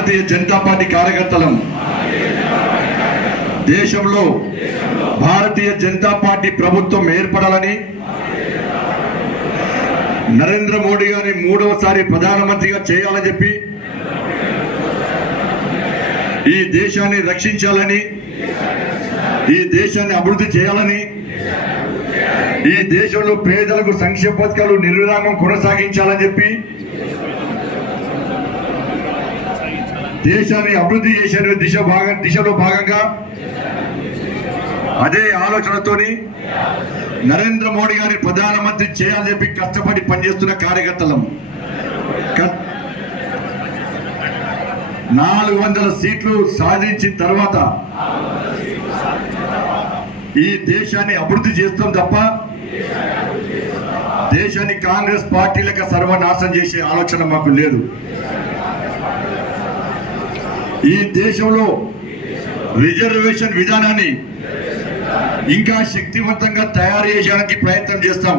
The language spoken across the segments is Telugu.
భారతీయ జనతా పార్టీ కార్యకర్తలం దేశంలో భారతీయ జనతా పార్టీ ప్రభుత్వం ఏర్పడాలని, నరేంద్ర మోడీ గారిని మూడవసారి ప్రధానమంత్రిగా చేయాలని చెప్పి, ఈ దేశాన్ని రక్షించాలని, ఈ దేశాన్ని అభివృద్ధి చేయాలని, ఈ దేశంలో పేదలకు సంక్షేమ పథకాలు నిర్విరామం కొనసాగించాలని చెప్పి, దేశాన్ని అభివృద్ధి చేసే దిశలో భాగంగా అదే ఆలోచనతోని నరేంద్ర మోడీ గారిని ప్రధానమంత్రి చేయాలని చెప్పి కష్టపడి పనిచేస్తున్న కార్యకర్తలం. 400 సీట్లు సాధించిన తర్వాత ఈ దేశాన్ని అభివృద్ధి చేస్తాం తప్ప దేశాన్ని కాంగ్రెస్ పార్టీలకు సర్వనాశనం చేసే ఆలోచన మాకు లేదు. ఈ దేశంలో రిజర్వేషన్ విధానాన్ని ఇంకా శక్తివంతంగా తయారు చేయడానికి ప్రయత్నం చేస్తాం.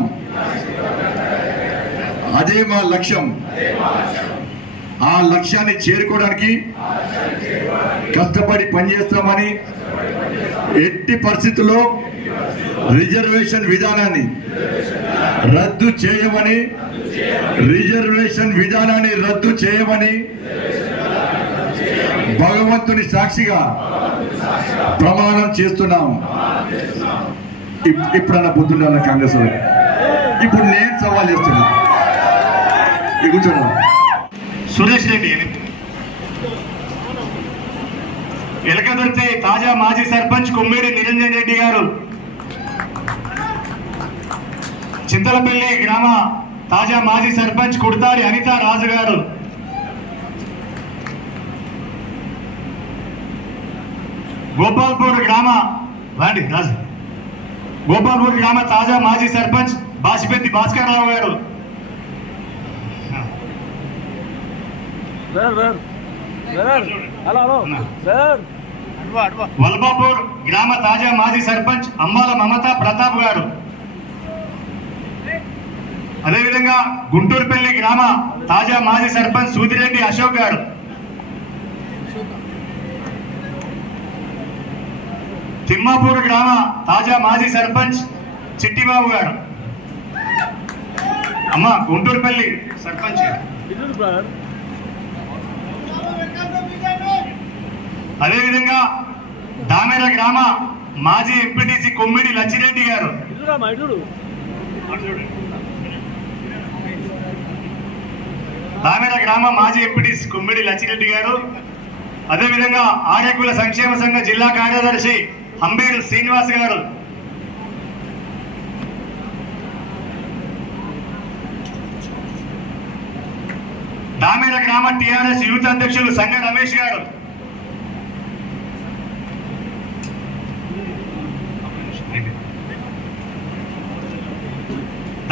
అదే మా లక్ష్యం. ఆ లక్ష్యాన్ని చేరుకోవడానికి కష్టపడి పనిచేస్తామని, ఎట్టి పరిస్థితుల్లో రిజర్వేషన్ విధానాన్ని రద్దు చేయమని, రిజర్వేషన్ విధానాన్ని రద్దు చేయమని భగవంతుని సాక్షిగా ప్రమాణం చేస్తున్నాం. ఇప్పుడన్నా బుద్ధుండాల కాంగ్రెస్ వాళ్ళు. ఇప్పుడు నేను సవాల్ చేస్తున్నా. కూర్చోండి. సురేష్ రెడ్డి ఎలకదుర్తి తాజా మాజీ సర్పంచ్ కొమ్మిడి నిరంజన్ రెడ్డి గారు, చింతలపల్లి గ్రామ తాజా మాజీ సర్పంచ్ కుడతాడి అనిత రాజు గారు, గోపాల్పూర్ గ్రామ తాజా మాజీ సర్పంచ్ బాసిపెద్ది భాస్కర్ రావు గారు, వల్బాపూర్ గ్రామ తాజా మాజీ సర్పంచ్ అమ్మాల మమతా ప్రతాప్ గారు, అదేవిధంగా గుంటూరుపల్లి గ్రామ తాజా మాజీ సర్పంచ్ సూదిరెడ్డి అశోక్ గారు, తిమ్మాపూర్ గ్రామ తాజా మాజీ సర్పంచ్ చిట్టిబాబు గారు, అమ్మ గుంటూరుపల్లి సర్పంచ్, అదేవిధంగా దామెర గ్రామ మాజీ ఎంపీటీసీ కొమ్మిడి లచ్చిరెడ్డి గారు, దామెర గ్రామ మాజీ ఎంపీటీసీ కొమ్మిడి లచ్చిరెడ్డి గారు, అదేవిధంగా ఆర్యకుల సంక్షేమ సంఘ జిల్లా కార్యదర్శి అంబీరు శ్రీనివాస్ గారు, దామెర గ్రామ టిఆర్ఎస్ యూత్ అధ్యక్షులు సంగ రమేష్ గారు,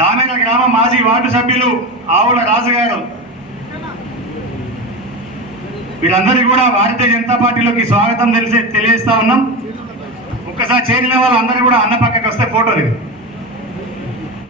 దామెర గ్రామ మాజీ వార్డు సభ్యులు ఆవుల రాజు గారు, వీరందరికీ కూడా భారతీయ జనతా పార్టీలోకి స్వాగతం తెలియజేస్తా ఉన్నాం. ఒక్కసారి చేరిన వాళ్ళందరూ కూడా అన్న పక్కకి వస్తే ఫోటో దిగు.